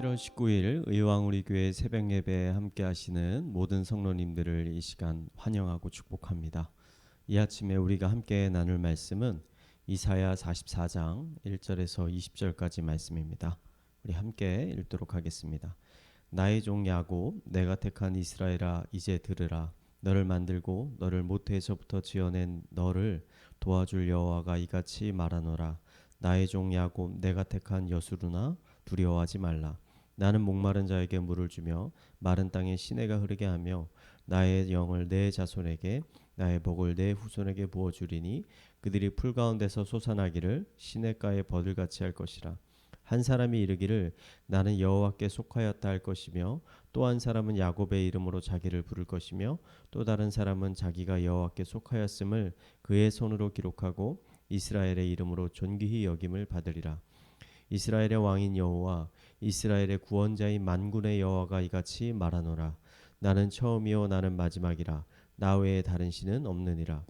7월 19일 의왕우리교회 새벽예배에 함께 하시는 모든 성도님들을 이 시간 환영하고 축복합니다. 이 아침에 우리가 함께 나눌 말씀은 이사야 44장 1절에서 20절까지 말씀입니다. 우리 함께 읽도록 하겠습니다. 나의 종 야곱, 내가 택한 이스라엘아, 이제 들으라. 너를 만들고 너를 모태에서부터 지어낸 너를 도와줄 여호와가 이같이 말하노라. 나의 종 야곱, 내가 택한 여수르나 두려워하지 말라. 나는 목마른 자에게 물을 주며 마른 땅에 시내가 흐르게 하며 나의 영을 내 자손에게 나의 복을 내 후손에게 부어주리니 그들이 풀 가운데서 솟아나기를 시냇가에 버들같이 할 것이라. 한 사람이 이르기를 나는 여호와께 속하였다 할 것이며 또 한 사람은 야곱의 이름으로 자기를 부를 것이며 또 다른 사람은 자기가 여호와께 속하였음을 그의 손으로 기록하고 이스라엘의 이름으로 존귀히 여김을 받으리라. 이스라엘의 왕인 여호와, 이스라엘의 구원자인 만군의 여호와가 이같이 말하노라. 나는 처음이요 나는 마지막이라. 나 외에 다른 신은 없느니라.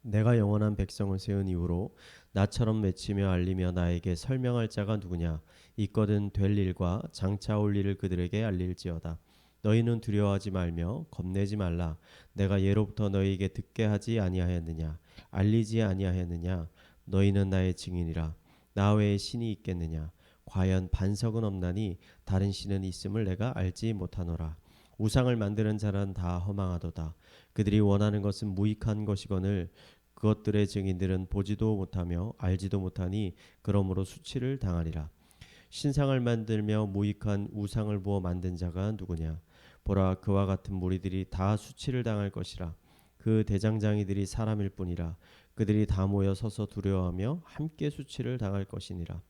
내가 영원한 백성을 세운 이후로 나처럼 외치며 알리며 나에게 설명할 자가 누구냐. 있거든 될 일과 장차 올 일을 그들에게 알릴지어다. 너희는 두려워하지 말며 겁내지 말라. 내가 예로부터 너희에게 듣게 하지 아니하였느냐. 알리지 아니하였느냐. 너희는 나의 증인이라. 나 외에 신이 있겠느냐. 과연 반석은 없나니 다른 신은 있음을 내가 알지 못하노라. 우상을 만드는 자란 다 허망하도다. 그들이 원하는 것은 무익한 것이거늘 그것들의 증인들은 보지도 못하며 알지도 못하니 그러므로 수치를 당하리라. 신상을 만들며 무익한 우상을 부어 만든 자가 누구냐. 보라, 그와 같은 무리들이 다 수치를 당할 것이라. 그 대장장이들이 사람일 뿐이라. 그들이 다 모여 서서 두려워하며 함께 수치를 당할 것이니라.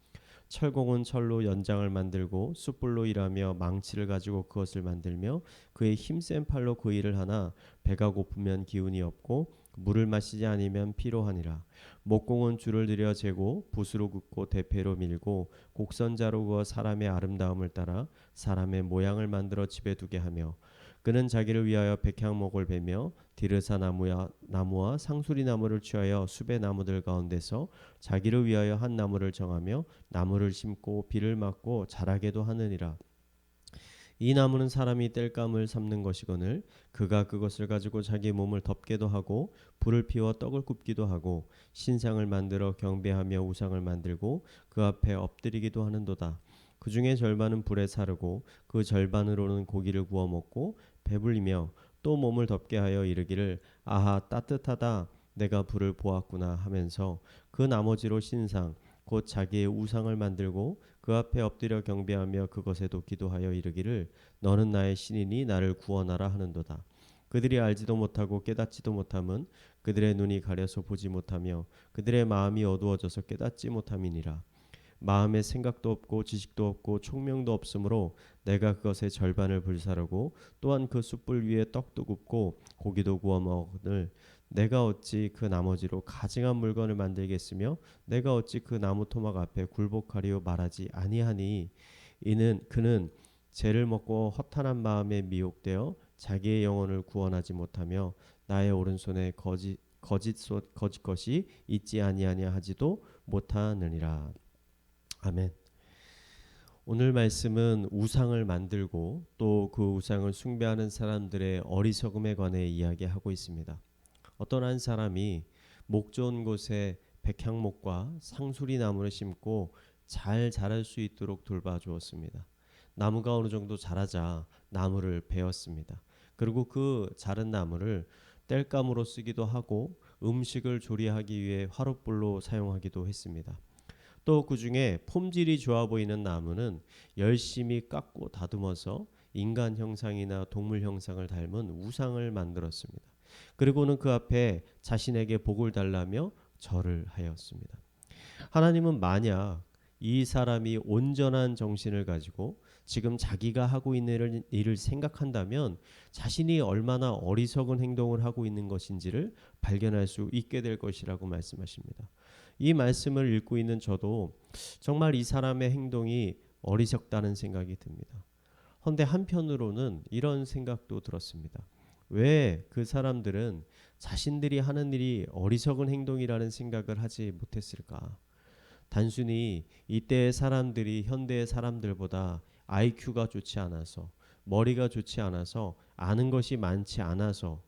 철공은 철로 연장을 만들고 숯불로 일하며 망치를 가지고 그것을 만들며 그의 힘센 팔로 그 일을 하나 배가 고프면 기운이 없고 물을 마시지 않으면 피로하니라. 목공은 줄을 들여 재고 붓으로 긋고 대패로 밀고 곡선자로 그어 사람의 아름다움을 따라 사람의 모양을 만들어 집에 두게 하며 그는 자기를 위하여 백향목을 베며 디르사 나무와 상수리 나무를 취하여 숲의 나무들 가운데서 자기를 위하여 한 나무를 정하며 나무를 심고 비를 맞고 자라게도 하느니라. 이 나무는 사람이 땔감을 삶는 것이거늘 그가 그것을 가지고 자기 몸을 덮게도 하고 불을 피워 떡을 굽기도 하고 신상을 만들어 경배하며 우상을 만들고 그 앞에 엎드리기도 하는도다. 그 중에 절반은 불에 사르고 그 절반으로는 고기를 구워 먹고 배불리며 또 몸을 덮게 하여 이르기를 아하 따뜻하다 내가 불을 보았구나 하면서 그 나머지로 신상 곧 자기의 우상을 만들고 그 앞에 엎드려 경배하며 그것에도 기도하여 이르기를 너는 나의 신이니 나를 구원하라 하는도다. 그들이 알지도 못하고 깨닫지도 못함은 그들의 눈이 가려서 보지 못하며 그들의 마음이 어두워져서 깨닫지 못함이니라. 마음에 생각도 없고 지식도 없고 총명도 없으므로 내가 그것의 절반을 불사르고 또한 그 숯불 위에 떡도 굽고 고기도 구워 먹을 내가 어찌 그 나머지로 가증한 물건을 만들겠으며 내가 어찌 그 나무 토막 앞에 굴복하리요 말하지 아니하니 이는 그는 죄를 먹고 허탄한 마음에 미혹되어 자기의 영혼을 구원하지 못하며 나의 오른손에 거짓 것이 있지 아니하냐 하지도 못하느니라. 아멘. 오늘 말씀은 우상을 만들고 또 그 우상을 숭배하는 사람들의 어리석음에 관해 이야기하고 있습니다. 어떤 한 사람이 목 좋은 곳에 백향목과 상수리 나무를 심고 잘 자랄 수 있도록 돌봐주었습니다. 나무가 어느 정도 자라자 나무를 베었습니다. 그리고 그 자른 나무를 땔감으로 쓰기도 하고 음식을 조리하기 위해 화롯불로 사용하기도 했습니다. 또 그 중에 품질이 좋아 보이는 나무는 열심히 깎고 다듬어서 인간 형상이나 동물 형상을 닮은 우상을 만들었습니다. 그리고는 그 앞에 자신에게 복을 달라며 절을 하였습니다. 하나님은 만약 이 사람이 온전한 정신을 가지고 지금 자기가 하고 있는 일을 생각한다면 자신이 얼마나 어리석은 행동을 하고 있는 것인지를 발견할 수 있게 될 것이라고 말씀하십니다. 이 말씀을 읽고 있는 저도 정말 이 사람의 행동이 어리석다는 생각이 듭니다. 헌데 한편으로는 이런 생각도 들었습니다. 왜 그 사람들은 자신들이 하는 일이 어리석은 행동이라는 생각을 하지 못했을까? 단순히 이때의 사람들이 현대의 사람들보다 IQ가 좋지 않아서, 머리가 좋지 않아서, 아는 것이 많지 않아서,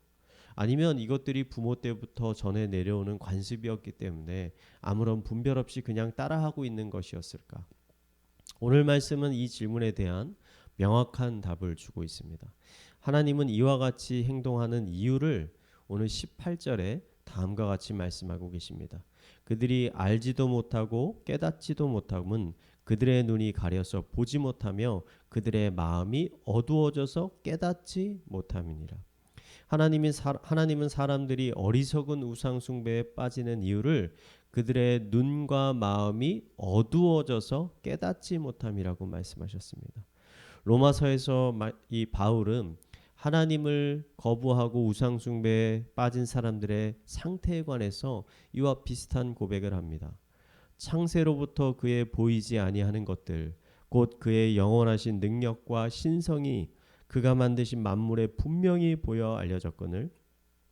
아니면 이것들이 부모 때부터 전해 내려오는 관습이었기 때문에 아무런 분별 없이 그냥 따라하고 있는 것이었을까? 오늘 말씀은 이 질문에 대한 명확한 답을 주고 있습니다. 하나님은 이와 같이 행동하는 이유를 오늘 18절에 다음과 같이 말씀하고 계십니다. 그들이 알지도 못하고 깨닫지도 못함은 그들의 눈이 가려서 보지 못하며 그들의 마음이 어두워져서 깨닫지 못함이니라. 하나님은 사람들이 어리석은 우상 숭배에 빠지는 이유를 그들의 눈과 마음이 어두워져서 깨닫지 못함이라고 말씀하셨습니다. 로마서에서 이 바울은 하나님을 거부하고 우상 숭배에 빠진 사람들의 상태에 관해서 이와 비슷한 고백을 합니다. 창세로부터 그의 보이지 아니하는 것들, 곧 그의 영원하신 능력과 신성이 그가 만드신 만물에 분명히 보여 알려졌거늘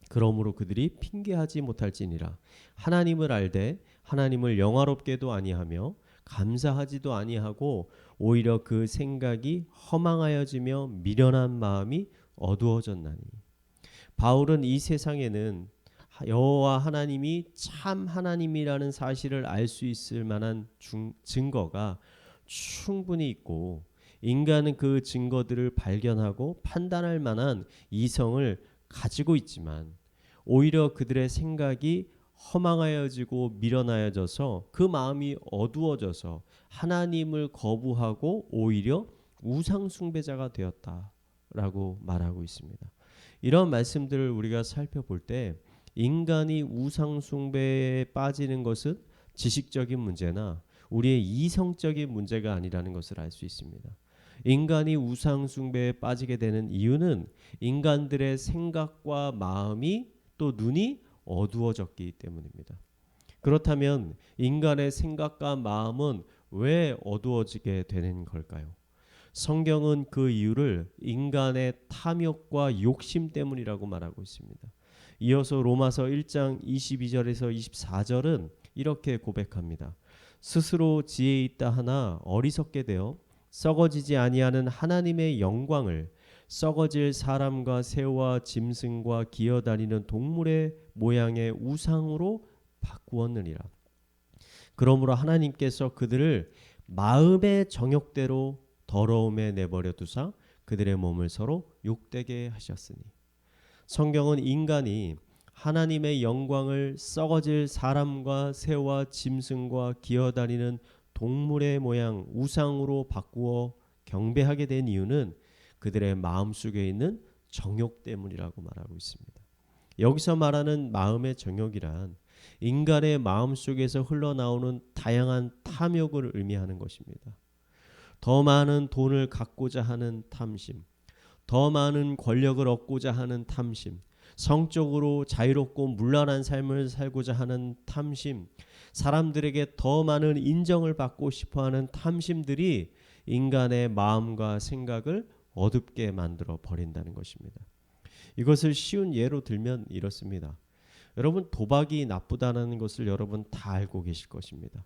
그러므로 그들이 핑계하지 못할지니라. 하나님을 알되 하나님을 영화롭게도 아니하며 감사하지도 아니하고 오히려 그 생각이 허망하여지며 미련한 마음이 어두워졌나니. 바울은 이 세상에는 여호와 하나님이 참 하나님이라는 사실을 알 수 있을 만한 증거가 충분히 있고 인간은 그 증거들을 발견하고 판단할 만한 이성을 가지고 있지만 오히려 그들의 생각이 허망하여지고 미련하여져서 그 마음이 어두워져서 하나님을 거부하고 오히려 우상 숭배자가 되었다라고 말하고 있습니다. 이런 말씀들을 우리가 살펴볼 때 인간이 우상 숭배에 빠지는 것은 지식적인 문제나 우리의 이성적인 문제가 아니라는 것을 알 수 있습니다. 인간이 우상 숭배에 빠지게 되는 이유는 인간들의 생각과 마음이 또 눈이 어두워졌기 때문입니다. 그렇다면 인간의 생각과 마음은 왜 어두워지게 되는 걸까요? 성경은 그 이유를 인간의 탐욕과 욕심 때문이라고 말하고 있습니다. 이어서 로마서 1장 22절에서 24절은 이렇게 고백합니다. 스스로 지혜 있다 하나 어리석게 되어 썩어지지 아니하는 하나님의 영광을 썩어질 사람과 새와 짐승과 기어다니는 동물의 모양의 우상으로 바꾸었느니라. 그러므로 하나님께서 그들을 마음의 정욕대로 더러움에 내버려 두사 그들의 몸을 서로 욕되게 하셨으니. 성경은 인간이 하나님의 영광을 썩어질 사람과 새와 짐승과 기어다니는 동물의 모양 우상으로 바꾸어 경배하게 된 이유는 그들의 마음속에 있는 정욕 때문이라고 말하고 있습니다. 여기서 말하는 마음의 정욕이란 인간의 마음속에서 흘러나오는 다양한 탐욕을 의미하는 것입니다. 더 많은 돈을 갖고자 하는 탐심, 더 많은 권력을 얻고자 하는 탐심, 성적으로 자유롭고 문란한 삶을 살고자 하는 탐심, 사람들에게 더 많은 인정을 받고 싶어하는 탐심들이 인간의 마음과 생각을 어둡게 만들어 버린다는 것입니다. 이것을 쉬운 예로 들면 이렇습니다. 여러분, 도박이 나쁘다는 것을 여러분 다 알고 계실 것입니다.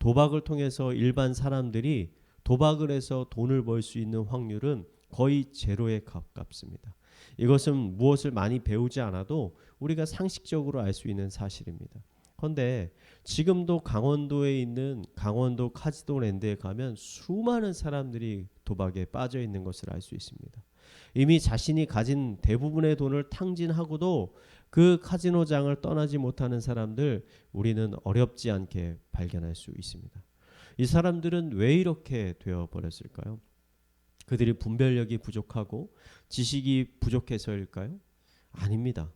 도박을 통해서 일반 사람들이 도박을 해서 돈을 벌 수 있는 확률은 거의 제로에 가깝습니다. 이것은 무엇을 많이 배우지 않아도 우리가 상식적으로 알 수 있는 사실입니다. 그런데 지금도 강원도에 있는 강원도 카지노랜드에 가면 수많은 사람들이 도박에 빠져 있는 것을 알 수 있습니다. 이미 자신이 가진 대부분의 돈을 탕진하고도 그 카지노장을 떠나지 못하는 사람들 우리는 어렵지 않게 발견할 수 있습니다. 이 사람들은 왜 이렇게 되어버렸을까요? 그들이 분별력이 부족하고 지식이 부족해서일까요? 아닙니다.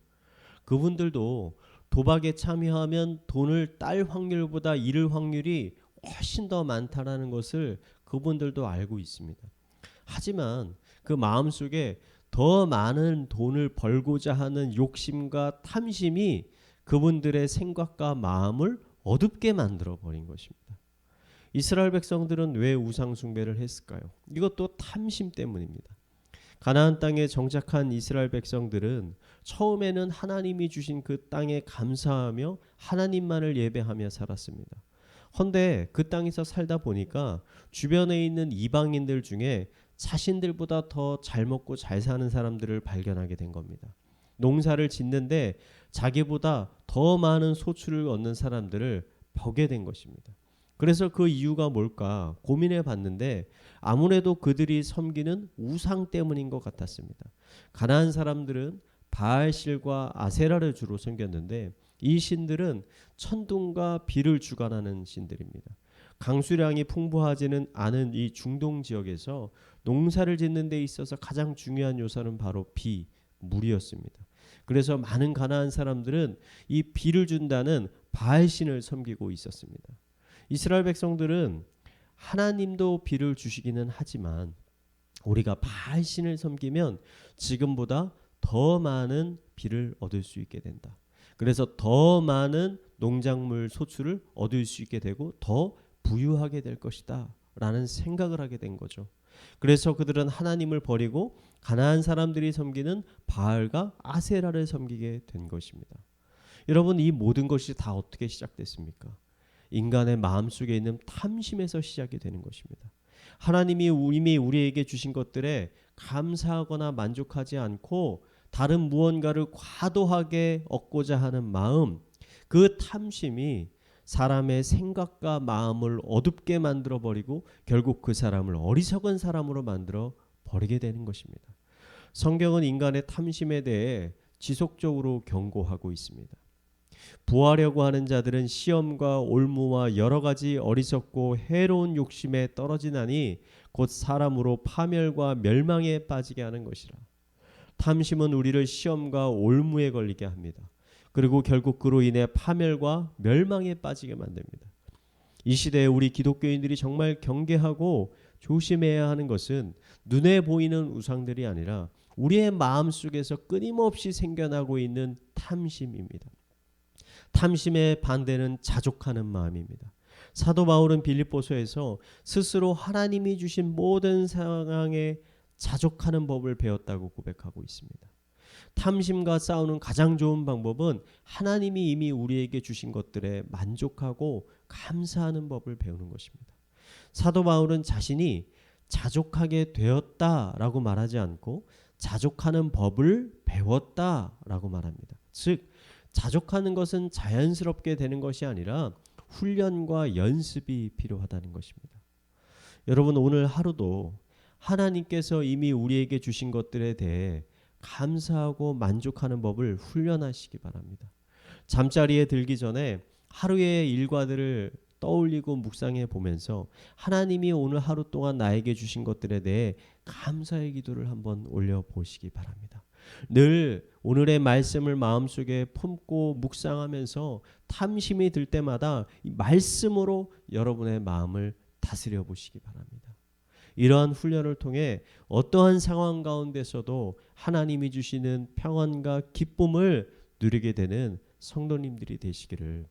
그분들도 도박에 참여하면 돈을 딸 확률보다 잃을 확률이 훨씬 더 많다는 것을 그분들도 알고 있습니다. 하지만 그 마음속에 더 많은 돈을 벌고자 하는 욕심과 탐심이 그분들의 생각과 마음을 어둡게 만들어 버린 것입니다. 이스라엘 백성들은 왜 우상 숭배를 했을까요? 이것도 탐심 때문입니다. 가나안 땅에 정착한 이스라엘 백성들은 처음에는 하나님이 주신 그 땅에 감사하며 하나님만을 예배하며 살았습니다. 헌데 그 땅에서 살다 보니까 주변에 있는 이방인들 중에 자신들보다 더 잘 먹고 잘 사는 사람들을 발견하게 된 겁니다. 농사를 짓는데 자기보다 더 많은 소출을 얻는 사람들을 보게 된 것입니다. 그래서 그 이유가 뭘까 고민해 봤는데 아무래도 그들이 섬기는 우상 때문인 것 같았습니다. 가나안 사람들은 바알실과 아세라를 주로 섬겼는데 이 신들은 천둥과 비를 주관하는 신들입니다. 강수량이 풍부하지는 않은 이 중동 지역에서 농사를 짓는 데 있어서 가장 중요한 요소는 바로 비, 물이었습니다. 그래서 많은 가나안 사람들은 이 비를 준다는 바알신을 섬기고 있었습니다. 이스라엘 백성들은 하나님도 비를 주시기는 하지만 우리가 바알신을 섬기면 지금보다 더 많은 비를 얻을 수 있게 된다. 그래서 더 많은 농작물 소출을 얻을 수 있게 되고 더 부유하게 될 것이다 라는 생각을 하게 된 거죠. 그래서 그들은 하나님을 버리고 가나안 사람들이 섬기는 바알과 아세라를 섬기게 된 것입니다. 여러분, 이 모든 것이 다 어떻게 시작됐습니까? 인간의 마음속에 있는 탐심에서 시작이 되는 것입니다. 하나님이 이미 우리에게 주신 것들에 감사하거나 만족하지 않고 다른 무언가를 과도하게 얻고자 하는 마음, 그 탐심이 사람의 생각과 마음을 어둡게 만들어 버리고 결국 그 사람을 어리석은 사람으로 만들어 버리게 되는 것입니다. 성경은 인간의 탐심에 대해 지속적으로 경고하고 있습니다. 부하려고 하는 자들은 시험과 올무와 여러 가지 어리석고 해로운 욕심에 떨어지나니 곧 사람으로 파멸과 멸망에 빠지게 하는 것이라. 탐심은 우리를 시험과 올무에 걸리게 합니다. 그리고 결국 그로 인해 파멸과 멸망에 빠지게 만듭니다. 이 시대에 우리 기독교인들이 정말 경계하고 조심해야 하는 것은 눈에 보이는 우상들이 아니라 우리의 마음속에서 끊임없이 생겨나고 있는 탐심입니다. 탐심의 반대는 자족하는 마음입니다. 사도 바울은 빌립보서에서 스스로 하나님이 주신 모든 상황에 자족하는 법을 배웠다고 고백하고 있습니다. 탐심과 싸우는 가장 좋은 방법은 하나님이 이미 우리에게 주신 것들에 만족하고 감사하는 법을 배우는 것입니다. 사도 바울은 자신이 자족하게 되었다라고 말하지 않고 자족하는 법을 배웠다라고 말합니다. 즉 자족하는 것은 자연스럽게 되는 것이 아니라 훈련과 연습이 필요하다는 것입니다. 여러분, 오늘 하루도 하나님께서 이미 우리에게 주신 것들에 대해 감사하고 만족하는 법을 훈련하시기 바랍니다. 잠자리에 들기 전에 하루의 일과들을 떠올리고 묵상해 보면서 하나님이 오늘 하루 동안 나에게 주신 것들에 대해 감사의 기도를 한번 올려보시기 바랍니다. 늘 오늘의 말씀을 마음속에 품고 묵상하면서 탐심이 들 때마다 이 말씀으로 여러분의 마음을 다스려 보시기 바랍니다. 이러한 훈련을 통해 어떠한 상황 가운데서도 하나님이 주시는 평안과 기쁨을 누리게 되는 성도님들이 되시기를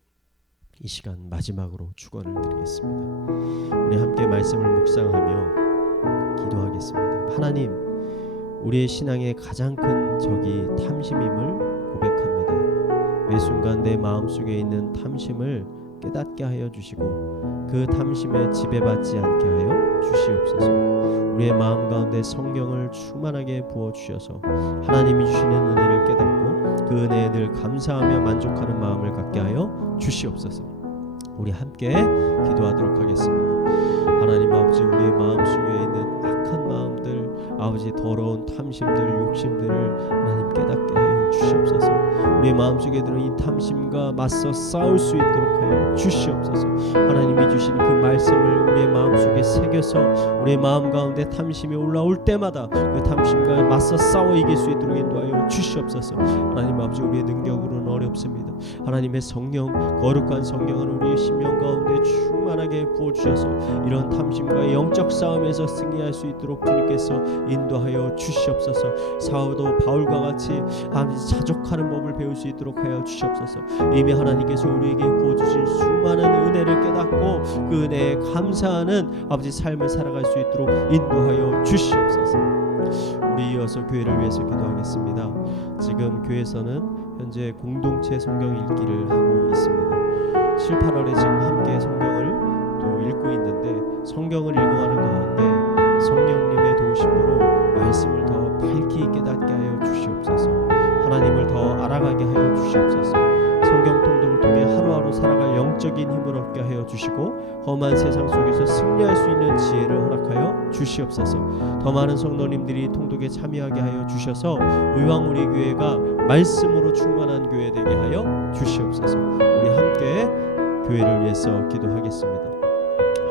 이 시간 마지막으로 축원을 드리겠습니다. 우리 함께 말씀을 묵상하며 기도하겠습니다. 하나님, 우리의 신앙의 가장 큰 적이 탐심임을 고백합니다. 매 순간 내 마음속에 있는 탐심을 깨닫게 하여 주시고 그 탐심에 지배받지 않게 하여 주시옵소서. 우리의 마음 가운데 성령을 충만하게 부어주셔서 하나님이 주시는 은혜를 깨닫고 그 은혜에 늘 감사하며 만족하는 마음을 갖게 하여 주시옵소서. 우리 함께 기도하도록 하겠습니다. 하나님 아버지, 우리의 마음속에 있는 악한 마음들, 아버지 더러운 탐심들, 욕심들을 하나님 깨닫게 하여 주시옵소서. 우리의 마음속에 들은 이 탐심과 맞서 싸울 수 있도록 하여 주시옵소서. 하나님이 주신 그 말씀을 우리의 마음속에 새겨서 우리의 마음 가운데 탐심이 올라올 때마다 그 탐심과 맞서 싸워 이길 수 있도록 인도하여 주시옵소서. 하나님 아버지, 우리의 능력으로는 어렵습니다. 하나님의 성령, 거룩한 성령을 우리의 심령 가운데 충만하게 부어주셔서 이런 탐심과 영적 싸움에서 승리할 수 있도록 주님께서 인도하여 주시옵소서. 사도 바울과 같이 하나님 자족하는 법을 배울 수 있도록 하여 주시옵소서. 이미 하나님께서 우리에게 부어주신 수많은 은혜를 깨닫고 그 은혜에 감사하는 아버지 삶을 살아갈 수 있도록 인도하여 주시옵소서. 우리 이어서 교회를 위해서 기도하겠습니다. 지금 교회에서는 현재 공동체 성경 읽기를 하고 있습니다. 7, 8월에 지금 함께 성경을 읽고 있는데 성경을 읽어가는 가운데 성령님의 도우심으로 말씀을 더 밝히 깨닫게 하여 주시옵소서. 하나님을 더 알아가게 하여 주시옵소서. 성경 통독을 통해 하루하루 살아갈 영적인 힘을 얻게 하여 주시고 험한 세상 속에서 승리할 수 있는 지혜를 허락하여 주시옵소서. 더 많은 성도님들이 통독에 참여하게 하여 주셔서 의왕 우리 교회가 말씀으로 충만한 교회 되게 하여 주시옵소서. 우리 함께 교회를 위해서 기도하겠습니다.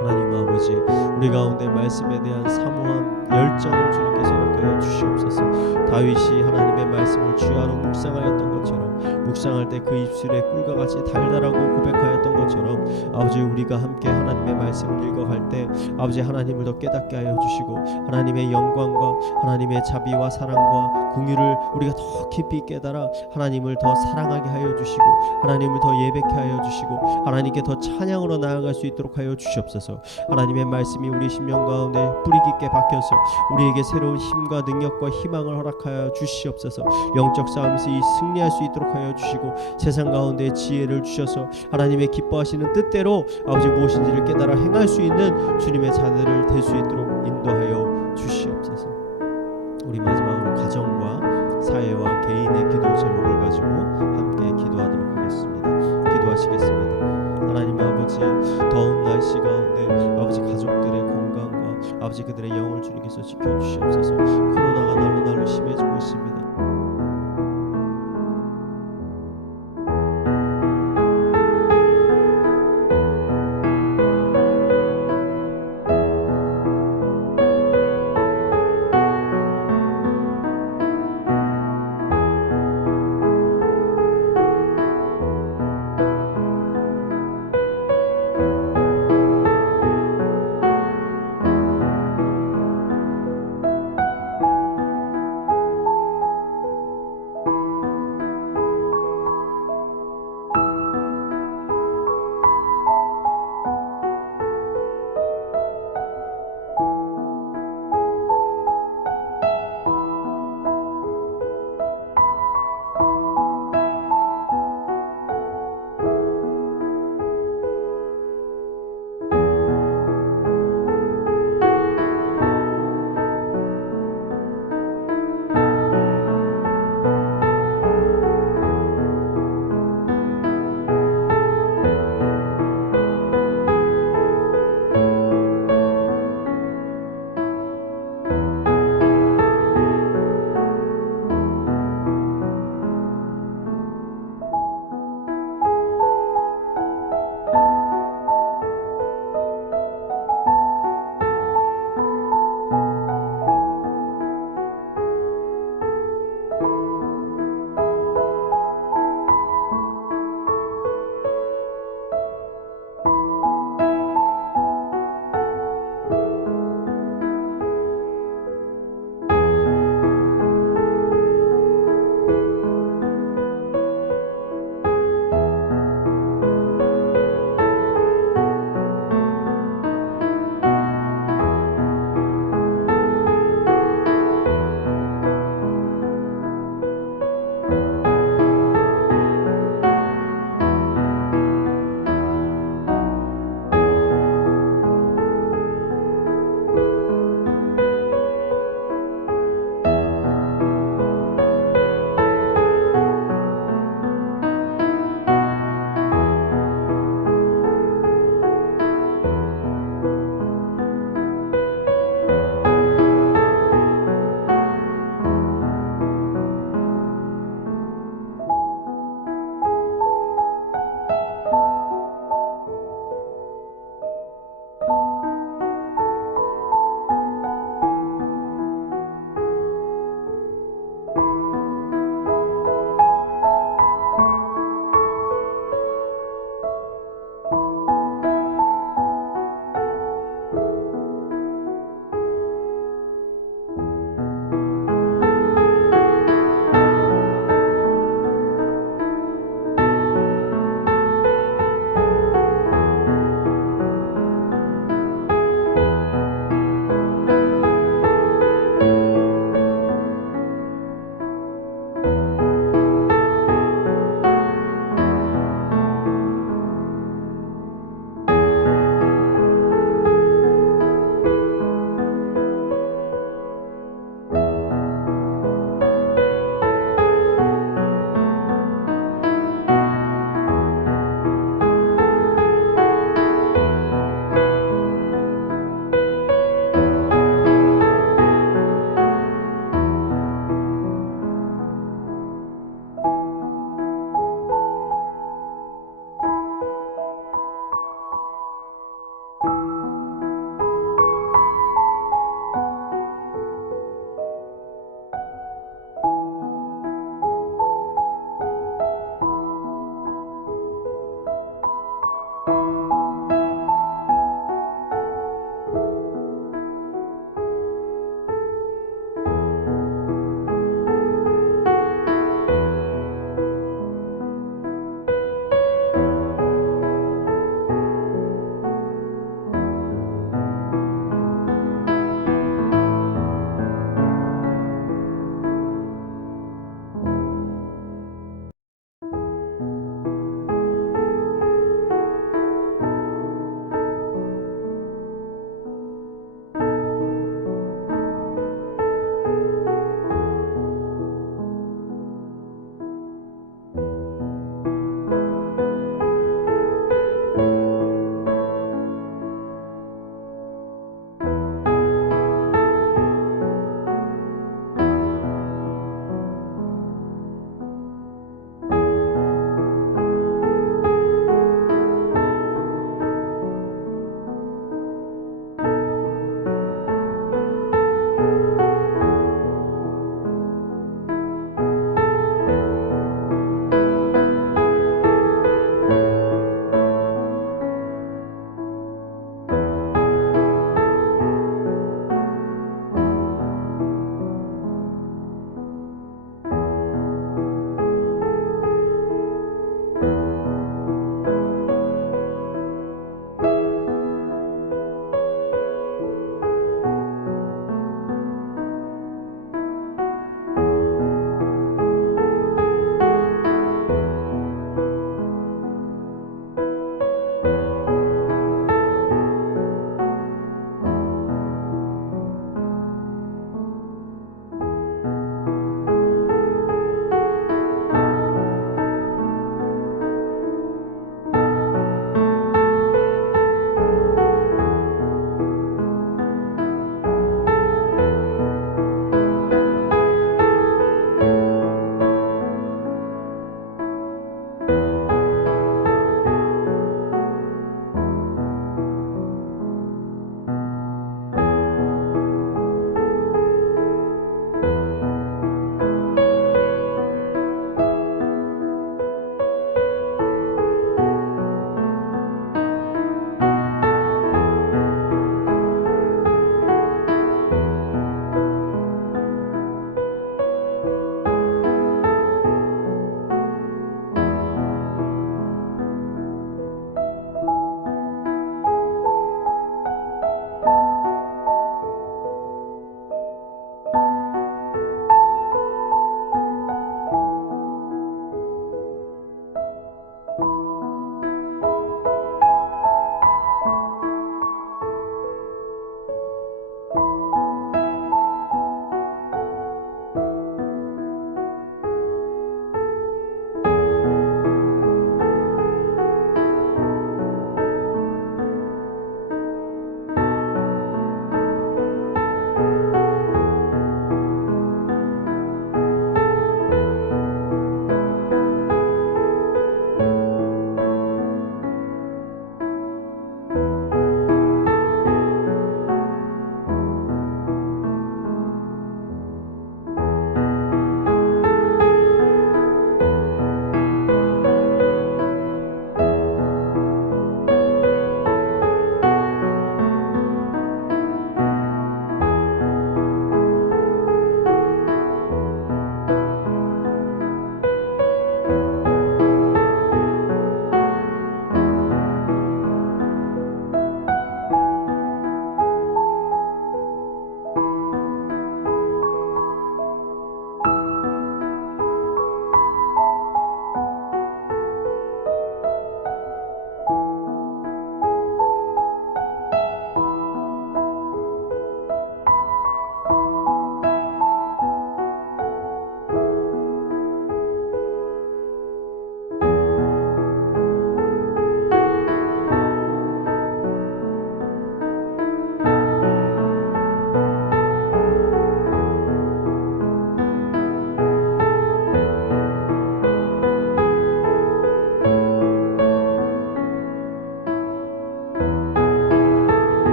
하나님 아버지, 우리 가운데 말씀에 대한 사모함, 열정을 주님께서 허락하여 주시옵소서. 다윗이 하나님의 말씀을 주야로 묵상하였던 것처럼 묵상할 때 그 입술에 꿀과 같이 달달하고 고백하였던 것처럼 아버지, 우리가 함께 하나님의 말씀을 읽어갈 때 아버지 하나님을 더 깨닫게 하여 주시고 하나님의 영광과 하나님의 자비와 사랑과 긍휼을 우리가 더 깊이 깨달아 하나님을 더 사랑하게 하여 주시고 하나님을 더 예배케 하여 주시고 하나님께 더 찬양으로 나아갈 수 있도록 하여 주시옵소서. 하나님의 말씀이 우리 심령 가운데 뿌리 깊게 박혀서 우리에게 새로운 힘과 능력과 희망을 허락하여 주시옵소서. 영적 싸움에서 승리할 수 있도록 하여 주시고 세상 가운데 지혜를 주셔서 하나님의 기뻐하시는 뜻대로 아버지 무엇인지를 깨달아 행할 수 있는 주님의 자녀를 될 수 있도록 인도하여 주시옵소서. 우리 마지막으로 가정과 사회와 개인의 기도 제목을 가지고 함께 기도하도록 하겠습니다. 기도하시겠습니다. 하나님 아버지, 더운 날씨 가운데 아버지 가족들의 건강과 아버지 그들의 영을 주님께서 지켜주시옵소서. 코로나가 날로 심해지고 있습니다.